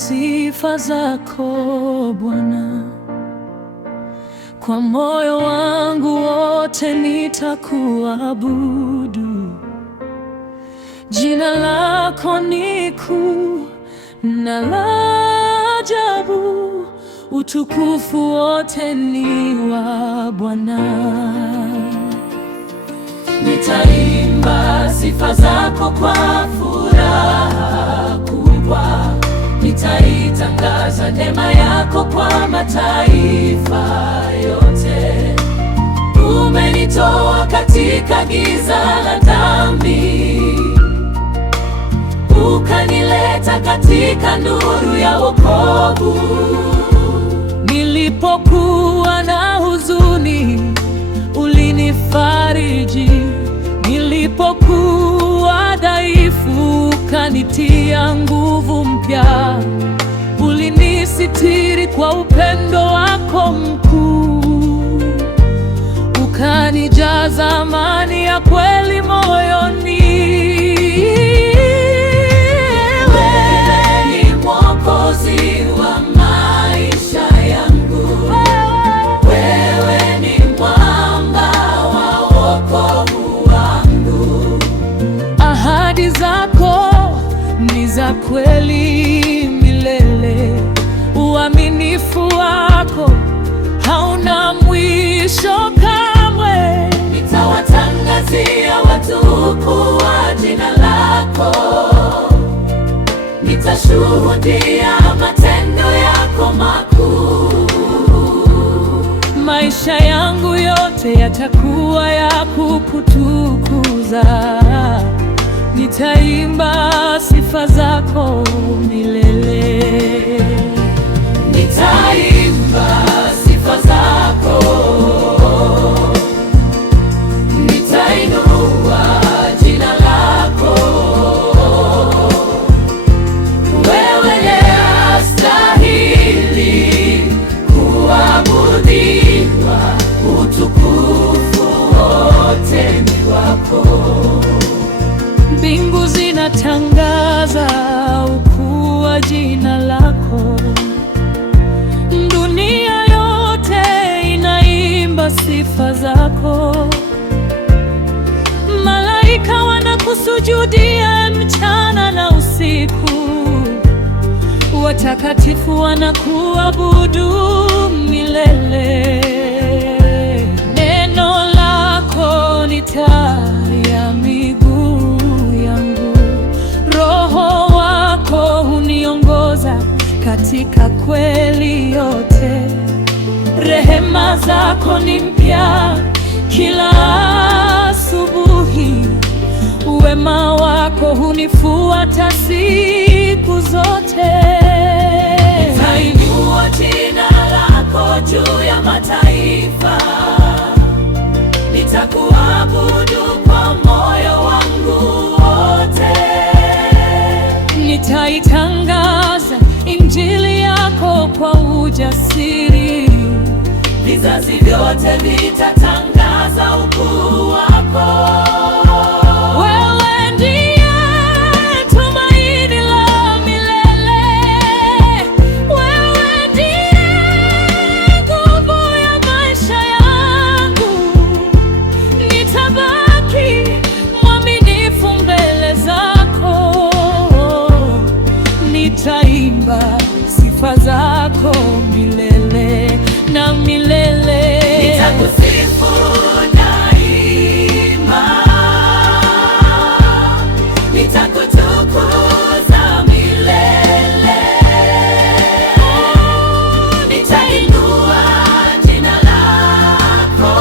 sifa zako Bwana, kwa moyo wangu wote nitakuabudu. Jina lako ni kuu na la ajabu, utukufu wote ni wa Bwana. Nitaimba sifa zako kwa furaha kubwa, nitaitangaza neema yako kwa mataifa yote. Umenitoa katika giza la dhambi, ukanileta katika nuru ya wokovu. Nilipokuwa na huzuni, ulinifariji. Nilipokuwa dhaifu, ukanitia nguvu mpya. Ulinisitiri kwa upendo wako mkuu, ukanijaza amani ya kweli moyoni. Wewe ni Mwokozi wa maisha yangu, wewe ni mwamba wa wokovu wangu. Ahadi zako ni za kweli milele, uaminifu wako hauna mwisho kamwe. Nitawatangazia watu ukuu wa jina lako, nitashuhudia matendo yako makuu. Maisha yangu yote yatakuwa ya kukutukuza, nitaimba sifa zako milele. Nitaimba sifa zako, nitainua jina lako. Wewe ni astahili kuabudiwa, utukufu wote ni wako. Mbingu zinatangaza ukuu wa jina lako, dunia yote inaimba sifa zako. Malaika wanakusujudia mchana na usiku, watakatifu wanakuabudu milele. Neno lako ni taa ya miguu yangu, Roho wako huniongoza katika kweli yote. Rehema zako ni mpya kila asubuhi, wema wako hunifuata siku zote. Nitainua jina lako juu ya mataifa, nitakuabudu kwa moyo wangu wote. Nitaitangaza injili yako kwa ujasiri, vizazi vyote vitatangaza ukuu wako. Wewe ndiye tumaini la milele, wewe ndiye nguvu ya maisha yangu. Nitabaki mwaminifu mbele zako, nitaimba sifa zako milele na milele. Nitakusifu daima, nitakutukuza milele. Nitainua jina lako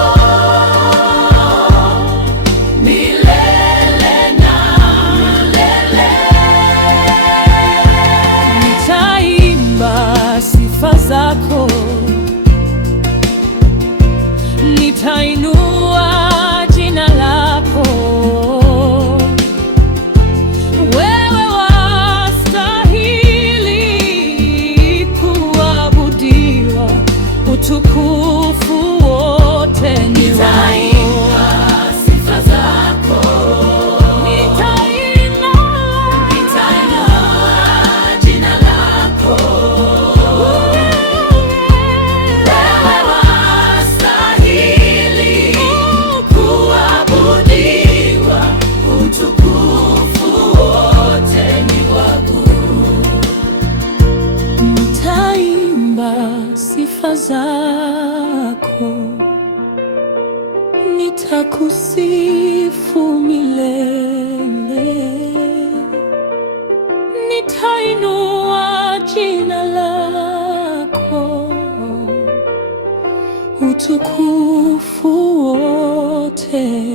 milele na milele. Nitaimba sifa zako, nitainua jina lako. Wewe wastahili kuabudiwa, utukufu wote ni wako. Sifa zako nitainua jina lako nitakusifu milele, nitainua jina lako, utukufu wote